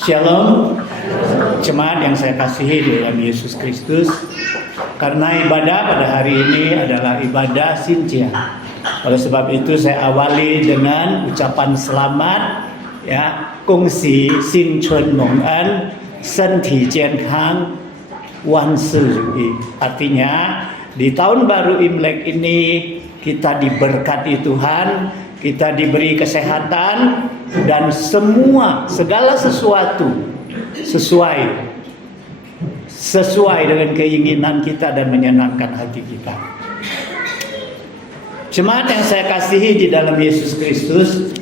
Shalom, jemaat yang saya kasihi di dalam Yesus Kristus. Karena ibadah pada hari ini adalah ibadah Sintia. Oleh sebab itu saya awali dengan ucapan selamat, ya, kongsi Sin Chun Mong An, Senti Jian Kang, Wan Si Yu. Artinya di tahun baru Imlek ini kita diberkati Tuhan, kita diberi kesehatan, dan segala sesuatu sesuai dengan keinginan kita dan menyenangkan hati kita. Jemaat yang saya kasihi di dalam Yesus Kristus,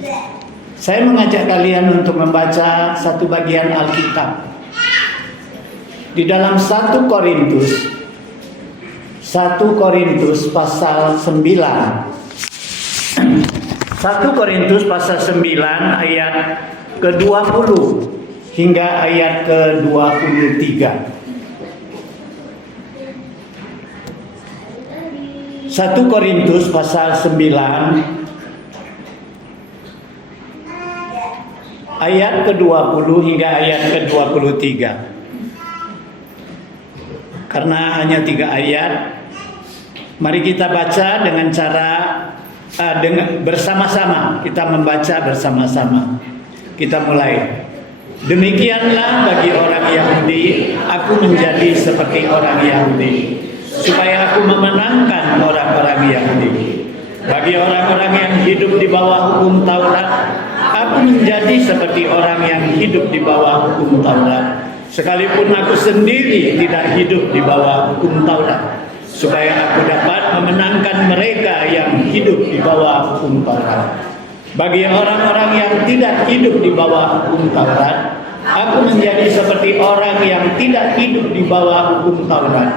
saya mengajak kalian untuk membaca satu bagian Alkitab di dalam 1 Korintus pasal 9. 1 Korintus pasal 9 ayat ke-20 hingga ayat ke-23. 1 Korintus pasal 9 ayat ke-20 hingga ayat ke-23. Karena hanya 3 ayat, mari kita baca dengan cara bersama-sama. Kita membaca bersama-sama. Kita mulai. Demikianlah bagi orang Yahudi, aku menjadi seperti orang Yahudi, supaya aku memenangkan orang-orang Yahudi. Bagi orang-orang yang hidup di bawah hukum Taurat, aku menjadi seperti orang yang hidup di bawah hukum Taurat, sekalipun aku sendiri tidak hidup di bawah hukum Taurat, supaya aku dapat memenangkan mereka yang hidup di bawah hukum Taurat. Bagi orang-orang yang tidak hidup di bawah hukum Taurat, aku menjadi seperti orang yang tidak hidup di bawah hukum Taurat,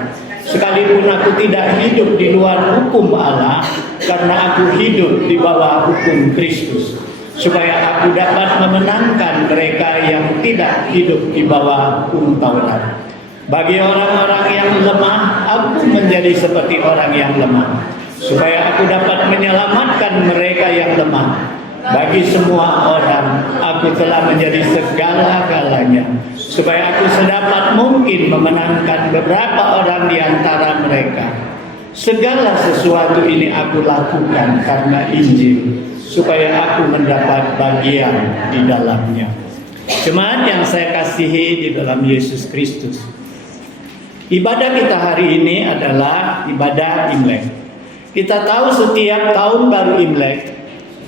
sekalipun aku tidak hidup di luar hukum Allah, karena aku hidup di bawah hukum Kristus, supaya aku dapat memenangkan mereka yang tidak hidup di bawah hukum Taurat. Bagi orang-orang yang lemah, aku menjadi seperti orang yang lemah, supaya aku dapat menyelamatkan mereka yang lemah. Bagi semua orang, aku telah menjadi segala-galanya, supaya aku sedapat mungkin memenangkan beberapa orang di antara mereka. Segala sesuatu ini aku lakukan karena Injil, supaya aku mendapat bagian di dalamnya. Jemaat yang saya kasihi di dalam Yesus Kristus, ibadah kita hari ini adalah ibadah Imlek. Kita tahu setiap tahun baru Imlek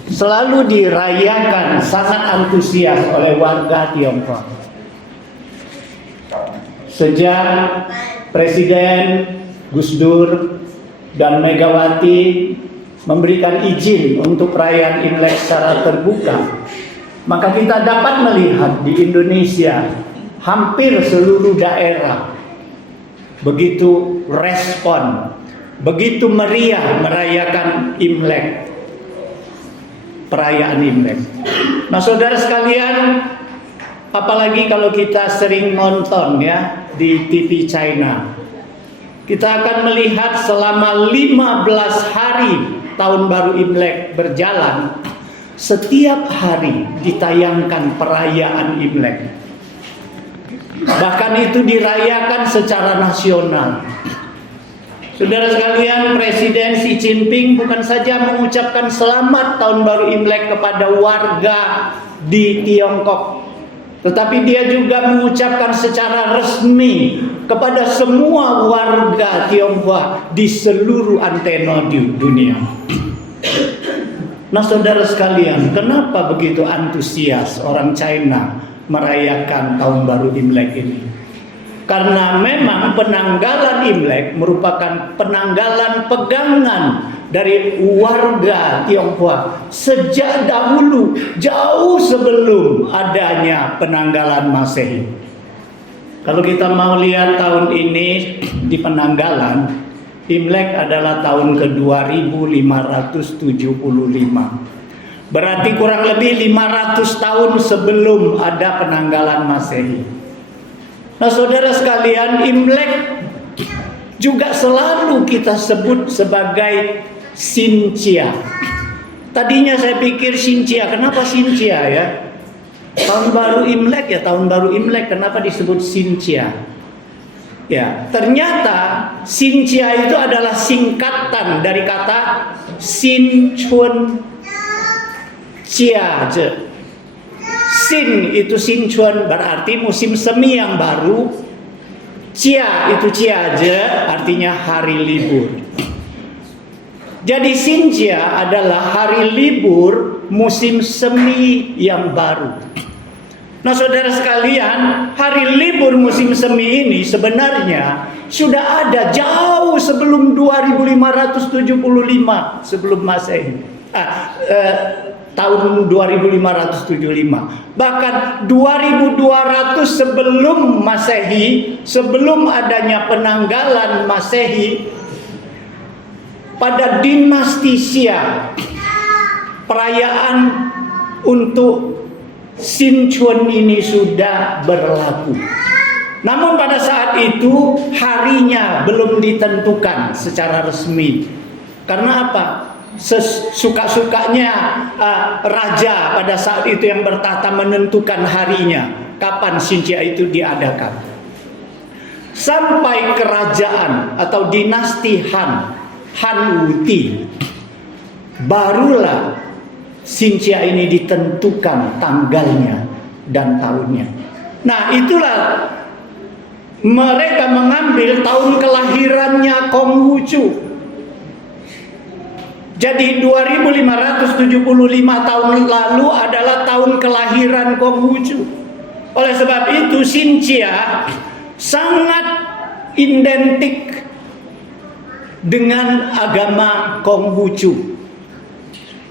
selalu dirayakan sangat antusias oleh warga Tiongkok. Sejak Presiden Gus Dur dan Megawati memberikan izin untuk perayaan Imlek secara terbuka, maka kita dapat melihat di Indonesia hampir seluruh daerah begitu respon, begitu meriah merayakan Imlek, perayaan Imlek. Nah, saudara sekalian, apalagi kalau kita sering nonton ya di TV China, kita akan melihat selama 15 hari tahun baru Imlek berjalan, setiap hari ditayangkan perayaan Imlek. Bahkan itu dirayakan secara nasional. Saudara sekalian, Presiden Xi Jinping bukan saja mengucapkan selamat tahun baru Imlek kepada warga di Tiongkok, tetapi dia juga mengucapkan secara resmi kepada semua warga Tionghoa di seluruh antena di dunia. Nah, saudara sekalian, kenapa begitu antusias orang China merayakan tahun baru Imlek ini? Karena memang penanggalan Imlek merupakan penanggalan pegangan dari warga Tionghoa sejak dahulu, jauh sebelum adanya penanggalan Masehi. Kalau kita mau lihat tahun ini di penanggalan, Imlek adalah tahun ke-2575. Berarti kurang lebih 500 tahun sebelum ada penanggalan Masehi. Nah, saudara sekalian, Imlek juga selalu kita sebut sebagai Xinjia. Tadinya saya pikir Xinjia, kenapa Xinjia ya? Tahun baru Imlek ya, tahun baru Imlek. Kenapa disebut Xinjia? Ya, ternyata Xinjia itu adalah singkatan dari kata Xin Chun Jia Je. Xin itu Xin Chun berarti musim semi yang baru. Jia itu Jia Je artinya hari libur. Jadi Xinjia adalah hari libur musim semi yang baru. Nah saudara sekalian, hari libur musim semi ini sebenarnya sudah ada jauh sebelum 2575 sebelum Masehi. Tahun 2575. Bahkan 2200 sebelum Masehi, sebelum adanya penanggalan Masehi, pada dinasti Xia, perayaan untuk Xin Chun ini sudah berlaku. Namun pada saat itu harinya belum ditentukan secara resmi. Karena apa? Sesuka-sukanya raja pada saat itu yang bertahta menentukan harinya kapan Xinjia itu diadakan. Sampai kerajaan atau dinasti Han Wuti, barulah Xinjia ini ditentukan tanggalnya dan tahunnya. Nah itulah mereka mengambil tahun kelahirannya Konghucu. Jadi 2575 tahun lalu adalah tahun kelahiran Konghucu. Oleh sebab itu Xinjia sangat identik dengan agama Konghucu.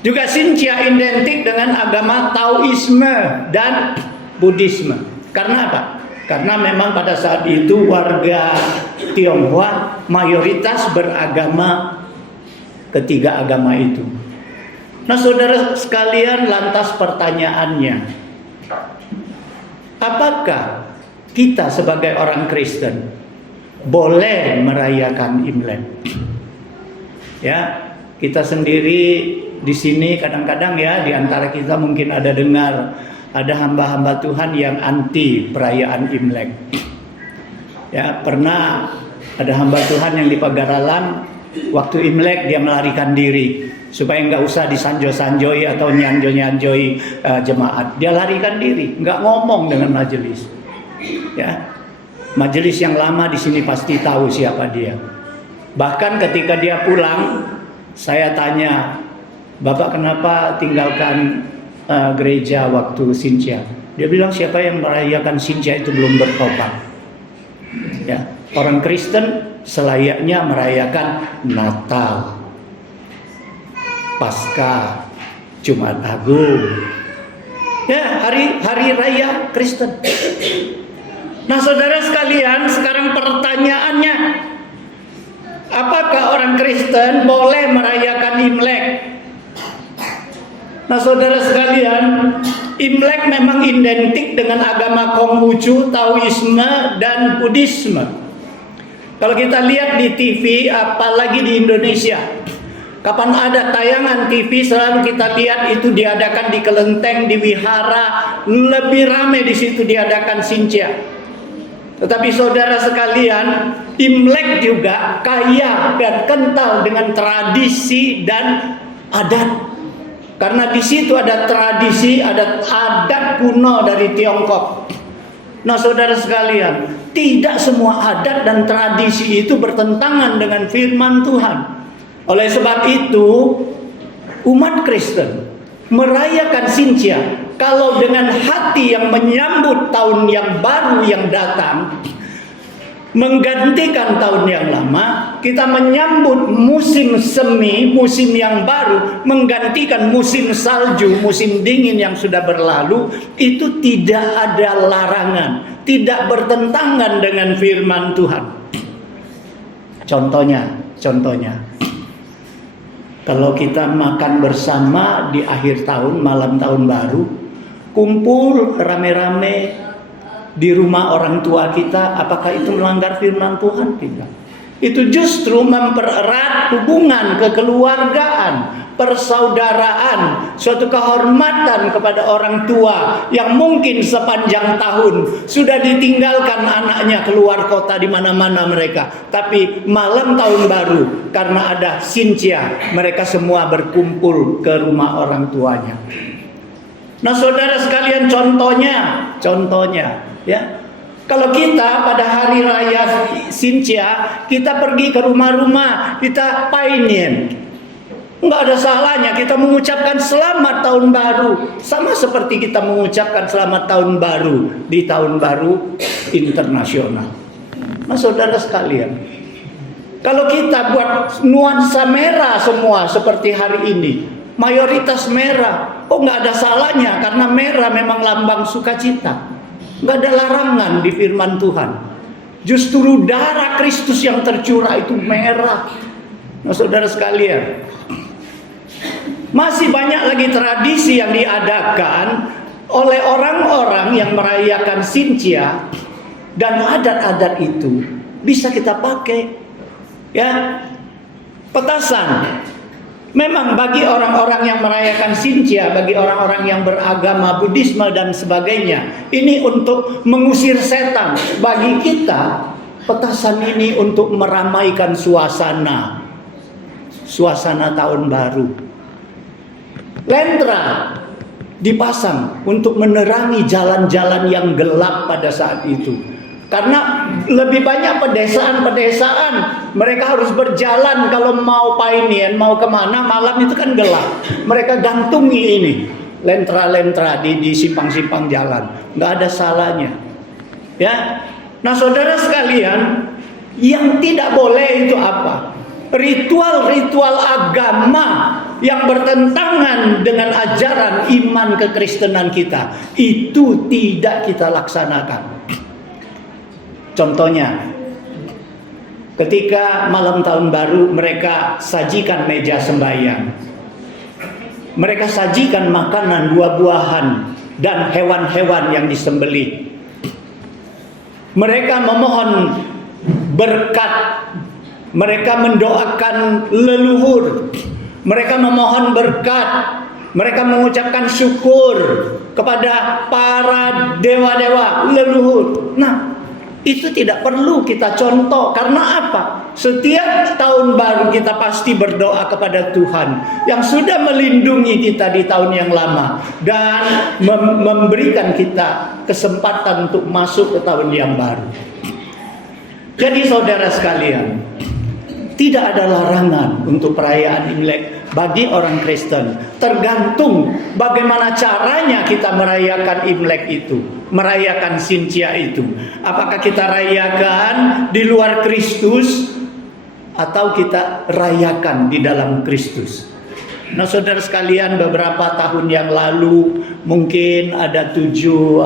Juga Xinjia identik dengan agama Taoisme dan Buddhisme. Karena apa? Karena memang pada saat itu warga Tionghoa mayoritas beragama ketiga agama itu. Nah saudara sekalian, lantas pertanyaannya, apakah kita sebagai orang Kristen boleh merayakan Imlek? Ya, kita sendiri di sini kadang-kadang ya, di antara kita mungkin ada dengar ada hamba-hamba Tuhan yang anti perayaan Imlek. Ya, pernah ada hamba Tuhan yang di Pagaralan waktu Imlek dia melarikan diri supaya nggak usah disanjoi-sanjoi atau nyanjoi-nyanjoi jemaat. Dia larikan diri, nggak ngomong dengan majelis. Ya, majelis yang lama di sini pasti tahu siapa dia. Bahkan ketika dia pulang, saya tanya, Bapak kenapa tinggalkan gereja waktu Xinjia? Dia bilang siapa yang merayakan Xinjia itu belum bertobat. Ya, orang Kristen selayaknya merayakan Natal, Paskah, Jumat Agung. Ya, hari raya Kristen. Nah, saudara sekalian, sekarang pertanyaannya, apakah orang Kristen boleh merayakan Imlek? Nah saudara sekalian, Imlek memang identik dengan agama Konghucu, Taoisme, dan Buddhisme. Kalau kita lihat di TV, apalagi di Indonesia, kapan ada tayangan TV selalu kita lihat itu diadakan di kelenteng, di wihara, lebih ramai di situ diadakan Xinjia. Tetapi saudara sekalian, Imlek juga kaya dan kental dengan tradisi dan adat. Karena di situ ada tradisi, ada adat kuno dari Tiongkok. Nah, saudara sekalian, tidak semua adat dan tradisi itu bertentangan dengan firman Tuhan. Oleh sebab itu, umat Kristen merayakan Xinjia kalau dengan hati yang menyambut tahun yang baru yang datang, menggantikan tahun yang lama, kita menyambut musim semi, musim yang baru, menggantikan musim salju, musim dingin yang sudah berlalu, itu tidak ada larangan, tidak bertentangan dengan firman Tuhan. Contohnya, kalau kita makan bersama di akhir tahun, malam tahun baru, kumpul rame-rame di rumah orang tua kita, apakah itu melanggar firman Tuhan? Tidak. Itu justru mempererat hubungan kekeluargaan, persaudaraan, suatu kehormatan kepada orang tua yang mungkin sepanjang tahun sudah ditinggalkan anaknya keluar kota di mana-mana mereka. Tapi malam tahun baru karena ada Cynthia, mereka semua berkumpul ke rumah orang tuanya. Nah, saudara sekalian, contohnya ya. Kalau kita pada hari raya Cynthia, kita pergi ke rumah-rumah, kita painin. Enggak ada salahnya kita mengucapkan selamat tahun baru. Sama seperti kita mengucapkan selamat tahun baru di tahun baru internasional. Nah, saudara sekalian, kalau kita buat nuansa merah semua seperti hari ini, mayoritas merah, enggak ada salahnya karena merah memang lambang sukacita. Enggak ada larangan di firman Tuhan. Justru darah Kristus yang tercurah itu merah. Nah, saudara sekalian, masih banyak lagi tradisi yang diadakan oleh orang-orang yang merayakan Cynthia, dan adat-adat itu bisa kita pakai. Ya, petasan. Memang bagi orang-orang yang merayakan Cynthia, bagi orang-orang yang beragama Buddhisme dan sebagainya, ini untuk mengusir setan. Bagi kita, petasan ini untuk meramaikan suasana tahun baru. Lentera dipasang untuk menerangi jalan-jalan yang gelap pada saat itu. Karena lebih banyak pedesaan, mereka harus berjalan kalau mau painian, mau kemana, malam itu kan gelap. Mereka gantungi ini, lentera-lentera di simpang-simpang jalan. Nggak ada salahnya. Ya, nah saudara sekalian, yang tidak boleh itu apa? Ritual-ritual agama yang bertentangan dengan ajaran iman kekristenan kita, itu tidak kita laksanakan. Contohnya, ketika malam tahun baru mereka sajikan meja sembahyang, mereka sajikan makanan, buah-buahan dan hewan-hewan yang disembelih. Mereka memohon berkat, mereka mendoakan leluhur, mereka memohon berkat, mereka mengucapkan syukur kepada para dewa-dewa leluhur. Nah, itu tidak perlu kita contoh. Karena apa? Setiap tahun baru kita pasti berdoa kepada Tuhan yang sudah melindungi kita di tahun yang lama dan memberikan kita kesempatan untuk masuk ke tahun yang baru. Jadi saudara sekalian, tidak ada larangan untuk perayaan Imlek bagi orang Kristen. Tergantung bagaimana caranya kita merayakan Imlek itu, merayakan Cynthia itu. Apakah kita rayakan di luar Kristus atau kita rayakan di dalam Kristus? Nah saudara sekalian, beberapa tahun yang lalu, mungkin ada 7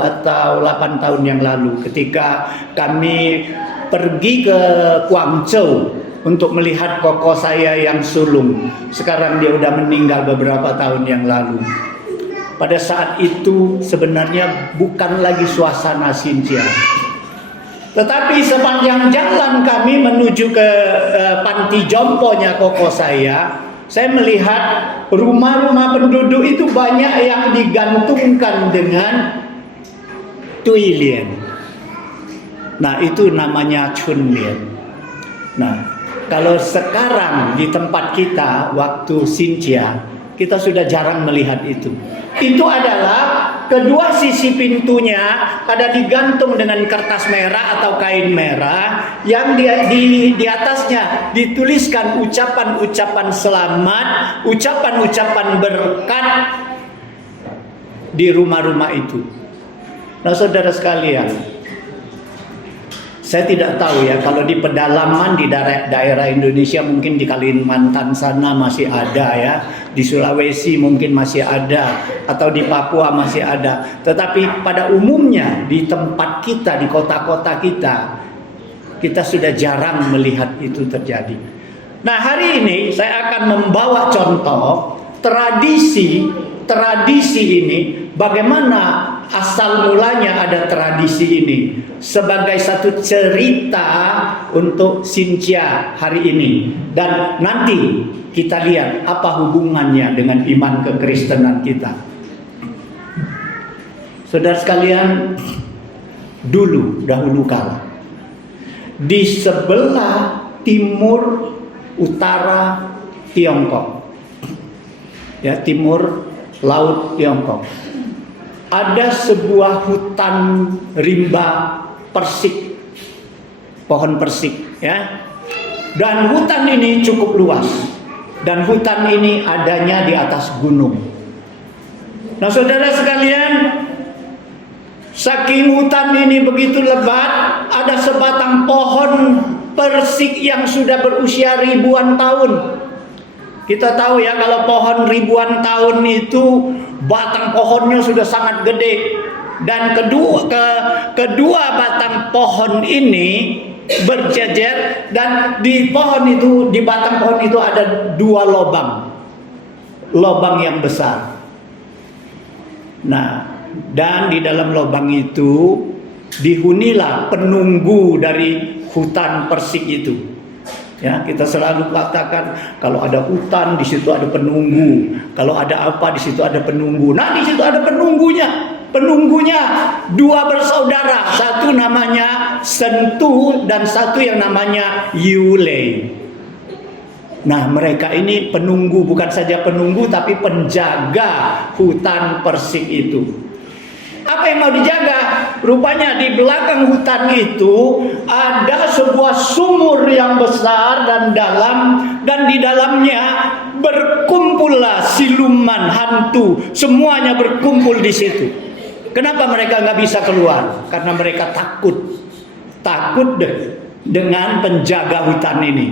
atau 8 tahun yang lalu, ketika kami pergi ke Guangzhou untuk melihat koko saya yang sulung. Sekarang dia udah meninggal beberapa tahun yang lalu. Pada saat itu sebenarnya bukan lagi suasana Cynthia. Tetapi sepanjang jalan kami menuju ke panti jomponya koko saya melihat rumah-rumah penduduk itu banyak yang digantungkan dengan tuilian. Nah, itu namanya chunlian. Nah, kalau sekarang di tempat kita waktu Cynthia, kita sudah jarang melihat itu. Itu adalah kedua sisi pintunya ada digantung dengan kertas merah atau kain merah yang di atasnya dituliskan ucapan-ucapan selamat, ucapan-ucapan berkat di rumah-rumah itu. Nah, saudara sekalian, saya tidak tahu ya, kalau di pedalaman di daerah Indonesia mungkin di Kalimantan sana masih ada ya, di Sulawesi mungkin masih ada, atau di Papua masih ada. Tetapi pada umumnya di tempat kita, di kota-kota kita sudah jarang melihat itu terjadi. Nah, hari ini saya akan membawa contoh tradisi ini, bagaimana asal mulanya ada tradisi ini sebagai satu cerita untuk Xinjia hari ini, dan nanti kita lihat apa hubungannya dengan iman kekristenan kita. Saudara sekalian, dahulu kala di sebelah timur utara Tiongkok, ya, timur laut Tiongkok, ada sebuah hutan rimba persik, pohon persik, ya. Dan hutan ini cukup luas, dan hutan ini adanya di atas gunung. Nah, saudara sekalian, saking hutan ini begitu lebat, ada sebatang pohon persik yang sudah berusia ribuan tahun. Kita tahu ya, kalau pohon ribuan tahun itu batang pohonnya sudah sangat gede, dan kedua batang pohon ini berjejer, dan di batang pohon itu ada 2 lubang yang besar. Nah, dan di dalam lubang itu dihunilah penunggu dari hutan persik itu. Ya, kita selalu katakan kalau ada hutan di situ ada penunggu, kalau ada apa di situ ada penunggu. Nah, di situ ada penunggunya. Penunggunya 2 bersaudara, satu namanya Sentu dan satu yang namanya Yulei. Nah, mereka ini penunggu, bukan saja penunggu tapi penjaga hutan persik itu. Apa yang mau dijaga? Rupanya di belakang hutan itu ada sebuah sumur yang besar dan dalam, dan di dalamnya berkumpullah siluman hantu. Semuanya berkumpul di situ. Kenapa mereka nggak bisa keluar? Karena mereka takut dengan penjaga hutan ini.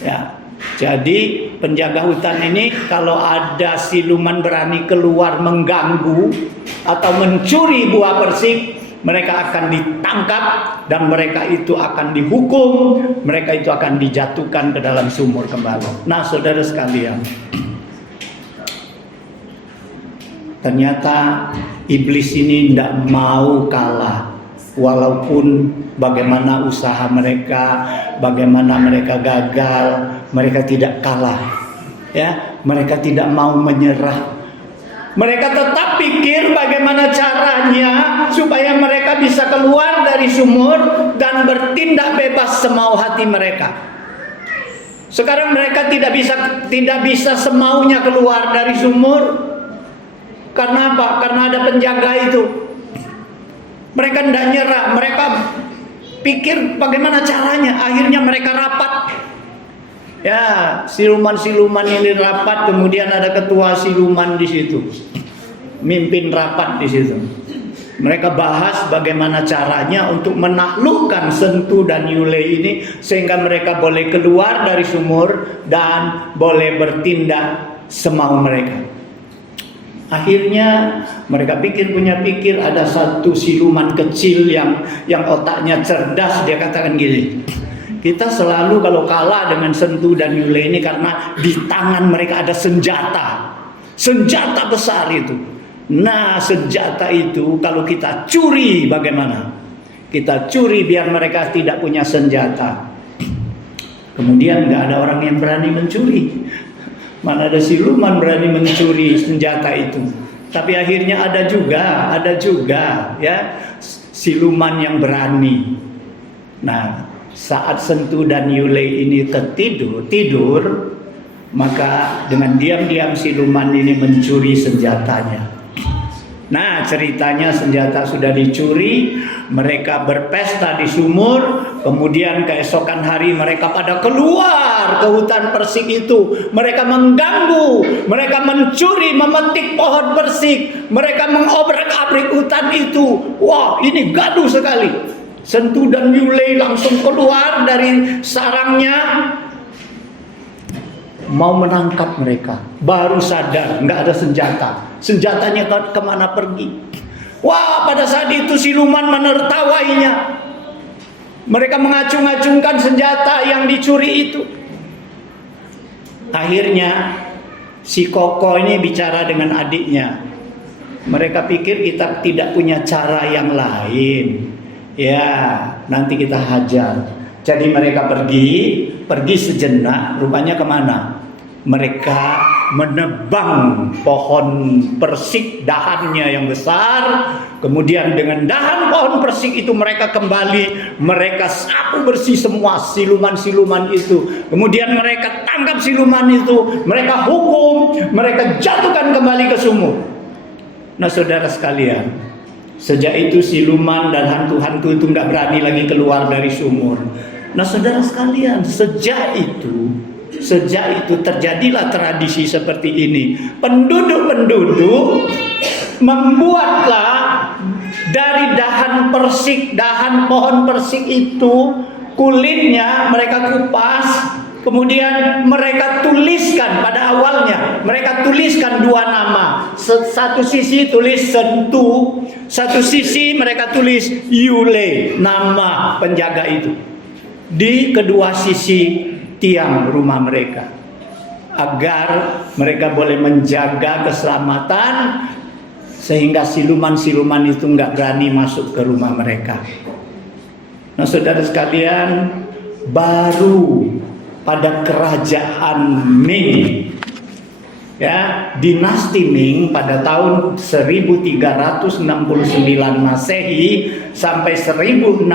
Ya. Jadi penjaga hutan ini kalau ada siluman berani keluar mengganggu atau mencuri buah persik, mereka akan ditangkap dan mereka itu akan dihukum, mereka itu akan dijatuhkan ke dalam sumur kembali. Nah, saudara sekalian, ternyata iblis ini tidak mau kalah. Walaupun bagaimana usaha mereka, bagaimana mereka gagal, mereka tidak kalah. Ya, mereka tidak mau menyerah. Mereka tetap pikir bagaimana caranya supaya mereka bisa keluar dari sumur dan bertindak bebas semau hati mereka. Sekarang mereka tidak bisa semaunya keluar dari sumur. Karena apa? Karena ada penjaga itu. Mereka tidak nyerah, mereka pikir bagaimana caranya. Akhirnya mereka rapat. Ya, siluman-siluman ini rapat, kemudian ada ketua siluman di situ. Mimpin rapat di situ. Mereka bahas bagaimana caranya untuk menaklukkan Sentu dan Yulei ini sehingga mereka boleh keluar dari sumur dan boleh bertindak semau mereka. Akhirnya mereka pikir ada satu siluman kecil yang otaknya cerdas. Dia katakan gini, kita selalu kalau kalah dengan Sentu dan Yulei ini karena di tangan mereka ada senjata besar itu. Nah, senjata itu kalau kita curi bagaimana? Kita curi biar mereka tidak punya senjata. Kemudian nggak ada orang yang berani mencuri. Mana ada siluman berani mencuri senjata itu. Tapi akhirnya ada juga ya siluman yang berani. Nah, saat Sentu dan Yulei ini tidur, maka dengan diam-diam siluman ini mencuri senjatanya. Nah, ceritanya senjata sudah dicuri, mereka berpesta di sumur, kemudian keesokan hari mereka pada keluar ke hutan persik itu. Mereka mengganggu, mereka mencuri, memetik pohon persik, mereka mengobrak-abrik hutan itu. Wah, ini gaduh sekali. Sentu dan Yulei langsung keluar dari sarangnya, mau menangkap mereka. Baru sadar nggak ada senjatanya kemana pergi. Wah, pada saat itu siluman menertawainya. Mereka mengacung-acungkan senjata yang dicuri itu. Akhirnya si Koko ini bicara dengan adiknya. Mereka pikir kita tidak punya cara yang lain. Ya, nanti kita hajar. Jadi mereka pergi sejenak. Rupanya kemana? Mereka menebang pohon persik, dahannya yang besar. Kemudian dengan dahan pohon persik itu mereka kembali, mereka sapu bersih semua siluman-siluman itu. Kemudian mereka tangkap siluman itu, mereka hukum, mereka jatuhkan kembali ke sumur. Nah, saudara sekalian, sejak itu siluman dan hantu-hantu itu nggak berani lagi keluar dari sumur. Nah, saudara sekalian, sejak itu terjadilah tradisi seperti ini. Penduduk-penduduk membuatlah dari dahan persik, dahan pohon persik itu, kulitnya mereka kupas. Kemudian mereka tuliskan pada awalnya, mereka tuliskan dua nama. Satu sisi tulis Sentu, satu sisi mereka tulis Yule, nama penjaga itu. Di kedua sisi tiang rumah mereka, agar mereka boleh menjaga keselamatan, sehingga siluman-siluman itu nggak berani masuk ke rumah mereka. Nah, saudara sekalian, baru pada kerajaan Ming, ya, dinasti Ming pada tahun 1369 Masehi sampai 1644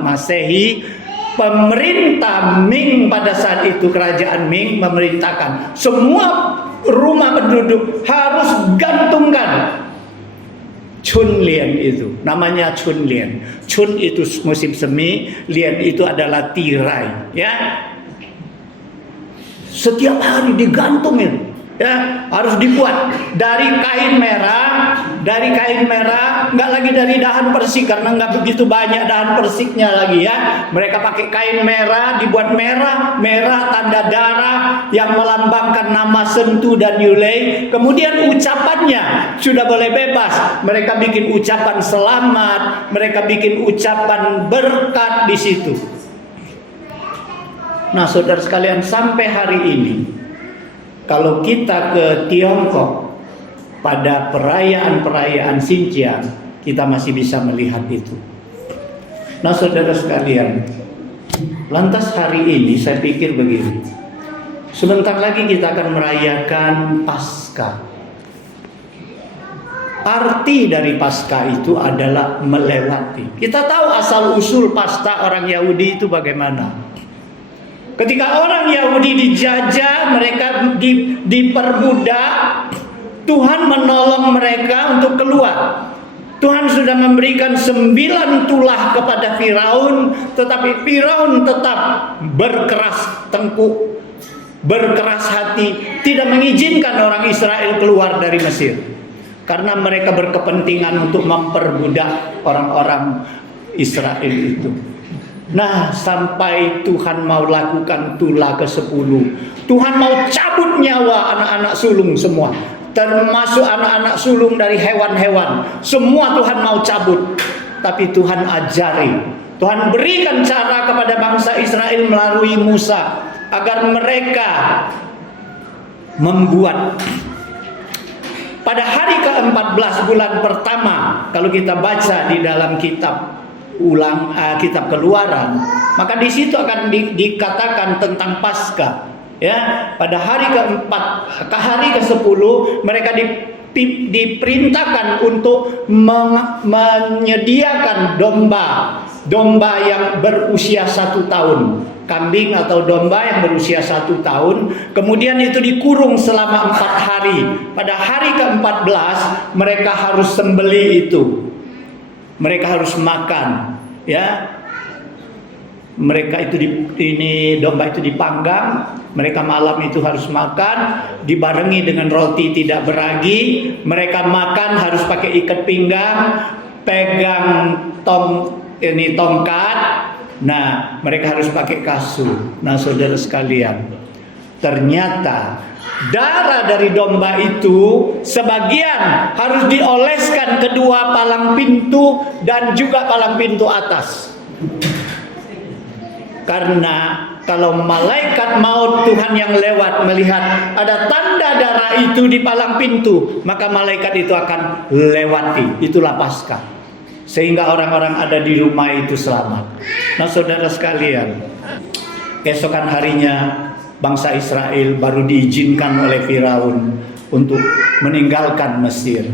Masehi, pemerintah Ming pada saat itu, kerajaan Ming memerintahkan semua rumah penduduk harus gantungkan Chun Lien itu. Namanya Chun Lien. Chun itu musim semi, Lien itu adalah tirai, ya. Setiap hari digantungin, ya, harus dibuat dari kain merah, nggak lagi dari dahan persik karena nggak begitu banyak dahan persiknya lagi, ya. Mereka pakai kain merah, dibuat merah tanda darah yang melambangkan nama Sentu dan Yule. Kemudian ucapannya sudah boleh bebas. Mereka bikin ucapan selamat, mereka bikin ucapan berkat di situ. Nah, saudara sekalian, sampai hari ini kalau kita ke Tiongkok pada perayaan-perayaan Xinjiang, kita masih bisa melihat itu. Nah, saudara sekalian, lantas hari ini saya pikir begini. Sebentar lagi kita akan merayakan Paskah. Arti dari Paskah itu adalah melewati. Kita tahu asal-usul Paskah orang Yahudi itu bagaimana. Ketika orang Yahudi dijajah, mereka diperbudak, Tuhan menolong mereka untuk keluar. Tuhan sudah memberikan 9 tulah kepada Firaun, tetapi Firaun tetap berkeras tengkuk, berkeras hati, tidak mengizinkan orang Israel keluar dari Mesir. Karena mereka berkepentingan untuk memperbudak orang-orang Israel itu. Nah, sampai Tuhan mau lakukan tulah ke-10. Tuhan mau cabut nyawa anak-anak sulung semua, termasuk anak-anak sulung dari hewan-hewan. Semua Tuhan mau cabut. Tapi Tuhan ajari, Tuhan berikan cara kepada bangsa Israel melalui Musa, agar mereka membuat pada hari ke-14 bulan pertama. Kalau kita baca di dalam kitab kitab Keluaran, maka di situ akan dikatakan tentang Paskah, ya. Pada hari ke-4 ke hari ke-10 mereka diperintahkan untuk menyediakan domba yang berusia 1 tahun, kambing atau domba yang berusia 1 tahun. Kemudian itu dikurung selama 4 hari. Pada hari ke-14 mereka harus sembelih itu. Mereka harus makan, ya. Mereka itu domba itu dipanggang. Mereka malam itu harus makan, dibarengi dengan roti tidak beragi. Mereka makan harus pakai ikat pinggang, pegang tongkat. Nah, mereka harus pakai kasut. Nah, saudara sekalian, ternyata darah dari domba itu sebagian harus dioleskan kedua palang pintu dan juga palang pintu atas. Karena kalau malaikat maut Tuhan yang lewat melihat ada tanda darah itu di palang pintu, maka malaikat itu akan lewati. Itulah Paskah, sehingga orang-orang ada di rumah itu selamat. Nah saudara sekalian, keesokan harinya bangsa Israel baru diizinkan oleh Firaun untuk meninggalkan Mesir.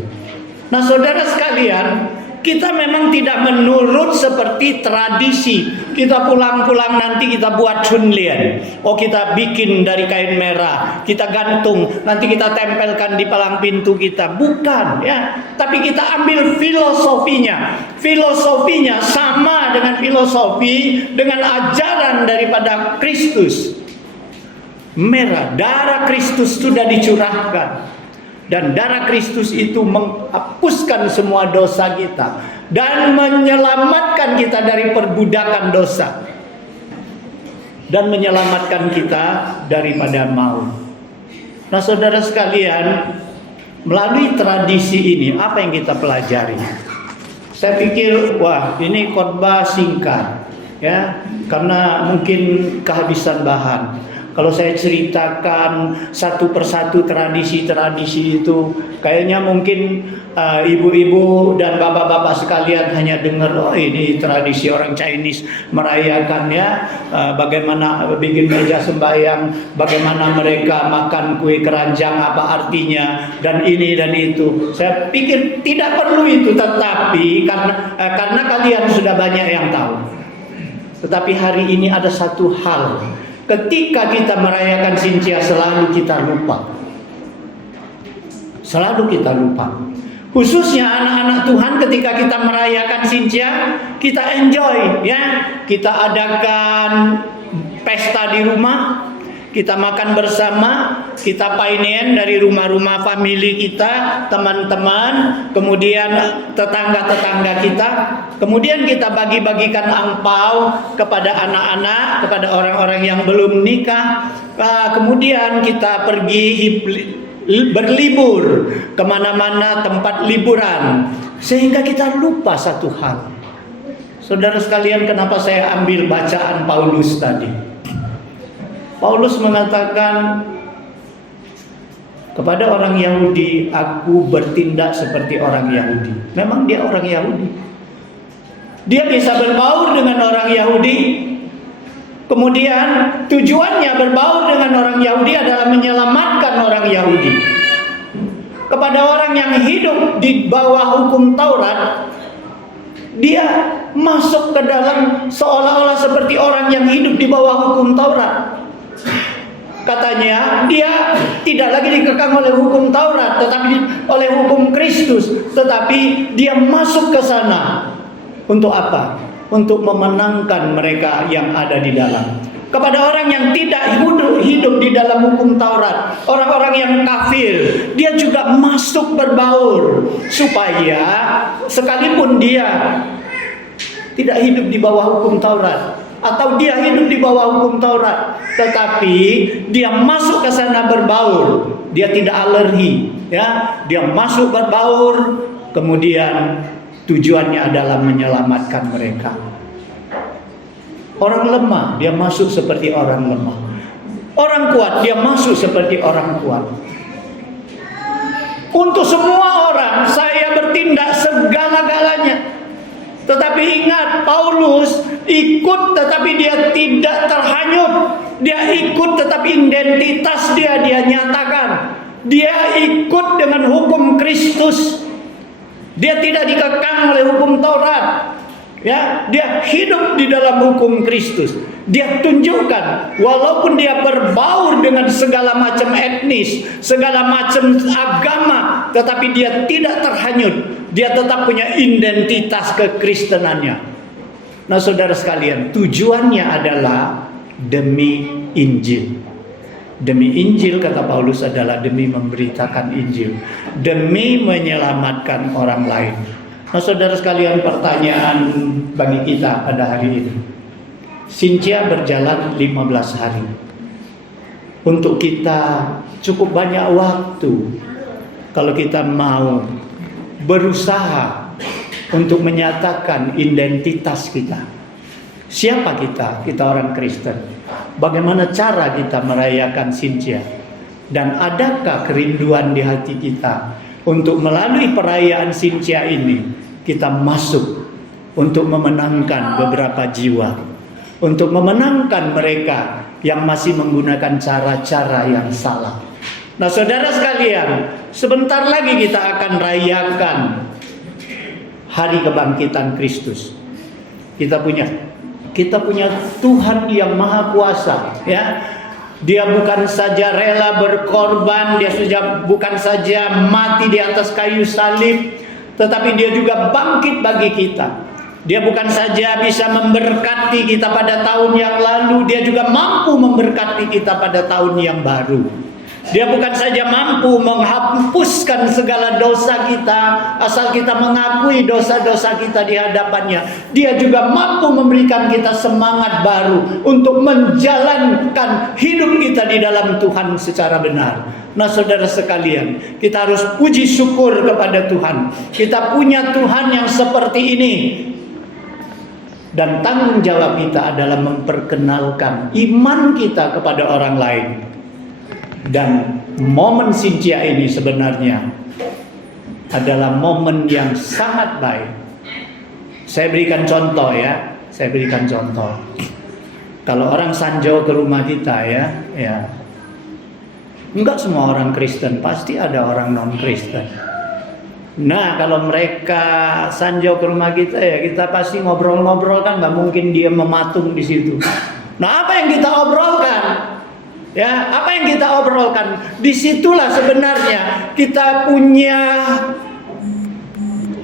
Nah saudara sekalian, kita memang tidak menurut seperti tradisi. Kita pulang-pulang nanti kita buat chunlian. Oh, kita bikin dari kain merah, kita gantung, nanti kita tempelkan di palang pintu kita. Bukan, ya. Tapi kita ambil filosofinya. Filosofinya sama dengan filosofi, dengan ajaran daripada Kristus. Merah, darah Kristus sudah dicurahkan. Dan darah Kristus itu menghapuskan semua dosa kita dan menyelamatkan kita dari perbudakan dosa dan menyelamatkan kita daripada maut. Nah saudara sekalian, melalui tradisi ini apa yang kita pelajari? Saya pikir wah ini khotbah singkat, ya, karena mungkin kehabisan bahan. Kalau saya ceritakan satu persatu tradisi-tradisi itu, kayaknya mungkin ibu-ibu dan bapak-bapak sekalian hanya dengar, oh ini tradisi orang Chinese merayakan ya, bagaimana bikin meja sembahyang, bagaimana mereka makan kue keranjang, apa artinya, dan ini dan itu. Saya pikir tidak perlu itu, tetapi karena kalian sudah banyak yang tahu. Tetapi hari ini ada satu hal. Ketika kita merayakan Sintia selalu kita lupa. Selalu kita lupa. Khususnya anak-anak Tuhan ketika kita merayakan Sintia, kita enjoy ya. Kita adakan pesta di rumah, kita makan bersama, kita painen dari rumah-rumah family kita, teman-teman, kemudian tetangga-tetangga kita. Kemudian kita bagi-bagikan angpau kepada anak-anak, kepada orang-orang yang belum nikah. Kemudian kita pergi berlibur kemana-mana tempat liburan, sehingga kita lupa satu hal. Saudara sekalian, kenapa saya ambil bacaan Paulus tadi? Paulus mengatakan kepada orang Yahudi, aku bertindak seperti orang Yahudi. Memang dia orang Yahudi. Dia bisa berbaur dengan orang Yahudi. Kemudian tujuannya berbaur dengan orang Yahudi adalah menyelamatkan orang Yahudi. Kepada orang yang hidup di bawah hukum Taurat, dia masuk ke dalam seolah-olah seperti orang yang hidup di bawah hukum Taurat. Katanya dia tidak lagi dikekang oleh hukum Taurat, tetapi oleh hukum Kristus. Tetapi dia masuk ke sana. Untuk apa? Untuk memenangkan mereka yang ada di dalam. Kepada orang yang tidak hidup di dalam hukum Taurat, orang-orang yang kafir, dia juga masuk berbaur. Supaya sekalipun dia tidak hidup di bawah hukum Taurat, atau dia hidup di bawah hukum Taurat, tetapi dia masuk ke sana berbaur, dia tidak alergi, ya, dia masuk berbaur, kemudian tujuannya adalah menyelamatkan mereka. Orang lemah, dia masuk seperti orang lemah. Orang kuat, dia masuk seperti orang kuat. Untuk semua orang, saya bertindak segala-galanya. Tetapi ingat, Paulus ikut tetapi dia tidak terhanyut. Dia ikut tetapi identitas dia nyatakan. Dia ikut dengan hukum Kristus. Dia tidak dikekang oleh hukum Taurat. Ya, dia hidup di dalam hukum Kristus. Dia tunjukkan walaupun dia berbaur dengan segala macam etnis, segala macam agama, tetapi dia tidak terhanyut. Dia tetap punya identitas kekristenannya. Nah, saudara sekalian, tujuannya adalah demi Injil. Demi Injil, kata Paulus, adalah demi memberitakan Injil, demi menyelamatkan orang lain. Nah, saudara sekalian, pertanyaan bagi kita pada hari ini. Sintia berjalan 15 hari. Untuk kita cukup banyak waktu kalau kita mau berusaha untuk menyatakan identitas kita. Siapa kita? Kita orang Kristen. Bagaimana cara kita merayakan Xinjia? Dan adakah kerinduan di hati kita untuk melalui perayaan Xinjia ini kita masuk untuk memenangkan beberapa jiwa, untuk memenangkan mereka yang masih menggunakan cara-cara yang salah. Nah, saudara sekalian, sebentar lagi kita akan rayakan hari kebangkitan Kristus. Kita punya Tuhan yang Maha Kuasa, ya. Dia bukan saja rela berkorban, dia bukan saja mati di atas kayu salib, tetapi dia juga bangkit bagi kita. Dia bukan saja bisa memberkati kita pada tahun yang lalu, dia juga mampu memberkati kita pada tahun yang baru. Dia bukan saja mampu menghapuskan segala dosa kita, asal kita mengakui dosa-dosa kita di hadapannya. Dia juga mampu memberikan kita semangat baru untuk menjalankan hidup kita di dalam Tuhan secara benar. Nah, saudara sekalian, kita harus puji syukur kepada Tuhan. Kita punya Tuhan yang seperti ini. Dan tanggung jawab kita adalah memperkenalkan iman kita kepada orang lain. Dan momen Xinjia ini sebenarnya adalah momen yang sangat baik. Saya berikan contoh ya. Kalau orang Sanjo ke rumah kita ya. Enggak semua orang Kristen, pasti ada orang non-Kristen. Nah, kalau mereka Sanjo ke rumah kita ya, kita pasti ngobrol-ngobrol kan, nggak mungkin dia mematung di situ. Nah, apa yang kita obrolkan? Ya, apa yang kita obrolkan? Disitulah sebenarnya kita punya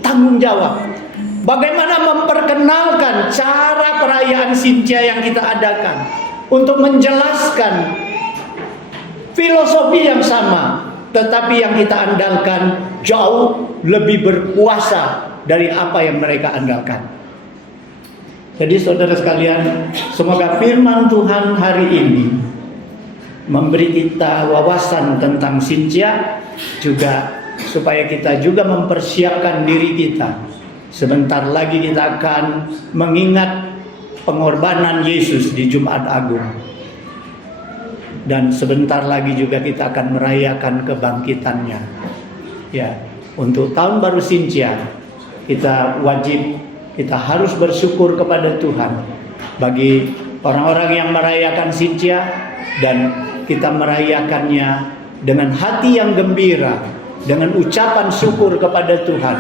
tanggung jawab. Bagaimana memperkenalkan cara perayaan Xinjia yang kita adakan untuk menjelaskan filosofi yang sama, tetapi yang kita andalkan jauh lebih berkuasa dari apa yang mereka andalkan. Jadi saudara sekalian, semoga firman Tuhan hari ini memberi kita wawasan tentang Xinjia, juga supaya kita juga mempersiapkan diri kita. Sebentar lagi kita akan mengingat pengorbanan Yesus di Jumat Agung. Dan sebentar lagi juga kita akan merayakan kebangkitannya. Ya, untuk tahun baru Xinjia, kita harus bersyukur kepada Tuhan bagi orang-orang yang merayakan Xinjia, dan kita merayakannya dengan hati yang gembira, dengan ucapan syukur kepada Tuhan,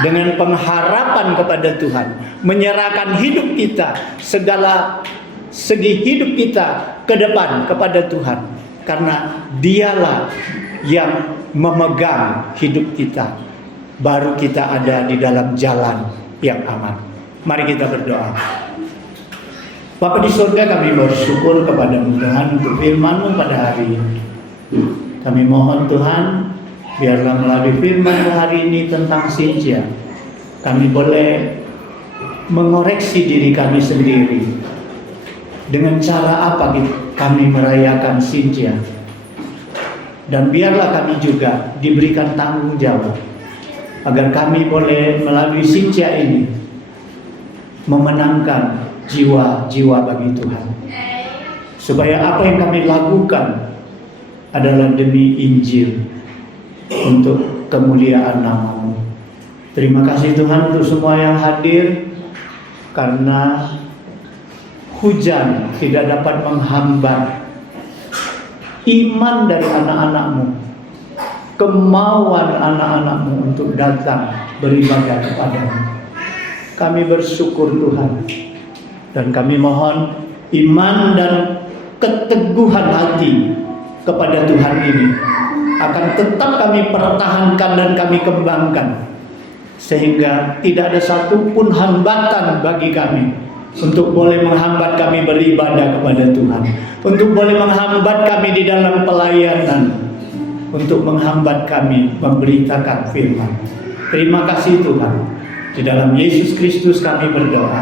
dengan pengharapan kepada Tuhan, menyerahkan hidup kita, segala segi hidup kita ke depan kepada Tuhan, karena Dialah yang memegang hidup kita, baru kita ada di dalam jalan yang aman. Mari kita berdoa. Bapa di surga, kami bersyukur kepada-Mu Tuhan untuk firman-Mu pada hari ini. Kami mohon Tuhan, biarlah melalui firman-Mu hari ini tentang Xinjia, kami boleh mengoreksi diri kami sendiri. Dengan cara apa kami merayakan Xinjia? Dan biarlah kami juga diberikan tanggung jawab, agar kami boleh melalui Xinjia ini memenangkan jiwa-jiwa bagi Tuhan, supaya apa yang kami lakukan adalah demi Injil, untuk kemuliaan nama-Mu. Terima kasih Tuhan untuk semua yang hadir, karena hujan tidak dapat menghambat iman dari anak-anak-Mu, kemauan anak-anak-Mu untuk datang beribadah kepada-Mu. Kami bersyukur Tuhan, dan kami mohon iman dan keteguhan hati kepada Tuhan ini akan tetap kami pertahankan dan kami kembangkan, sehingga tidak ada satupun hambatan bagi kami untuk boleh menghambat kami beribadah kepada Tuhan, untuk boleh menghambat kami di dalam pelayanan, untuk menghambat kami memberitakan firman. Terima kasih Tuhan. Di dalam Yesus Kristus kami berdoa.